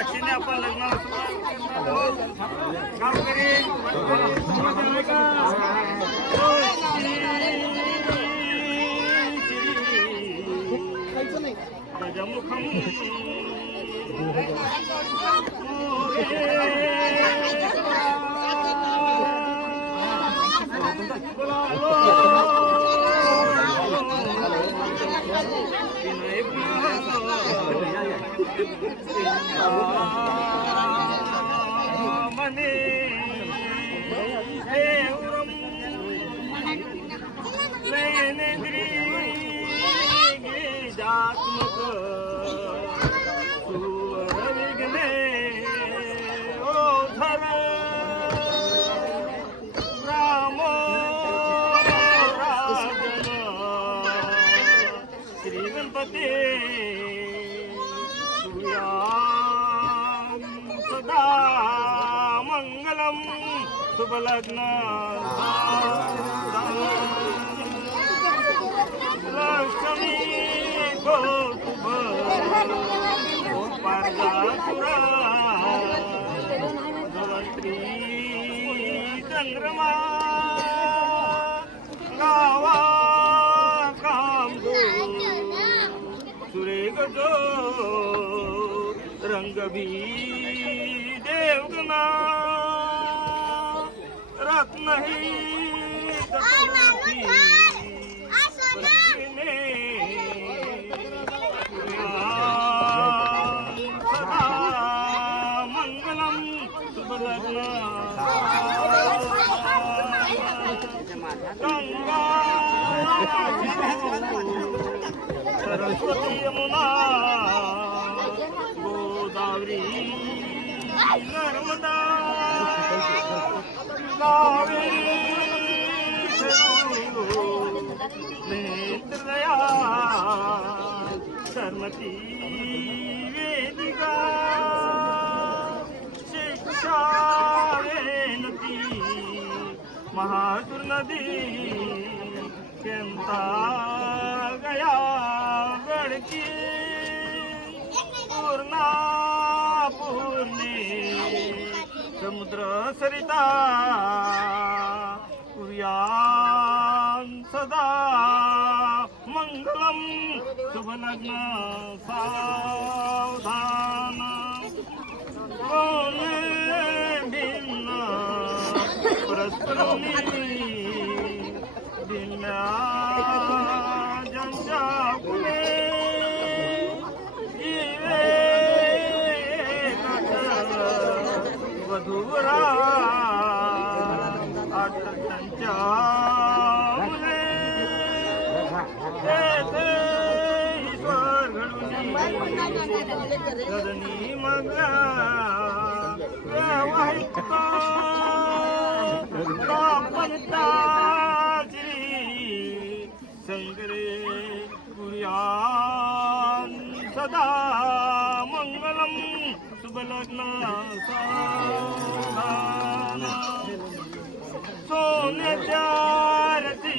साक्षीने आपण लग्नाला गावकरी गजमुखम मने देवरम नयनेंद्री गिरिजात्मक सुवर विघ्ने ओधर रामो राजन श्री गणपती सदा मंगलम शुभलग्न लक्ष्मी गोकुभ पारगासुरा धवंत्री चंद्रमा गावा कामदो सुरेगजो रंग भी देवगना रत्न ही सदा मंगलम शुभलग्न गंगा सरस्वती यमुना गोदावरी नर्मदा कावेरी नेत्रदया सरस्वती वेदिका शिक्षा वेनती महासुर नदी केंता गया गढ़की पूर्णा पूर्णे समुद्र सरिता कुर्यां सदा मंगलम शुभलग्न सावधान कोणे भिन्न परस्परमी दिल्या ज्यांच्या फुले वधूवरा आठ्यांच्या मुले तेथे ईश्वर घडून मग वैवाहिक दाम्पत्याची संगरे कुर्यान सदा मंगलम शुभलग्न सोन्याच्या रती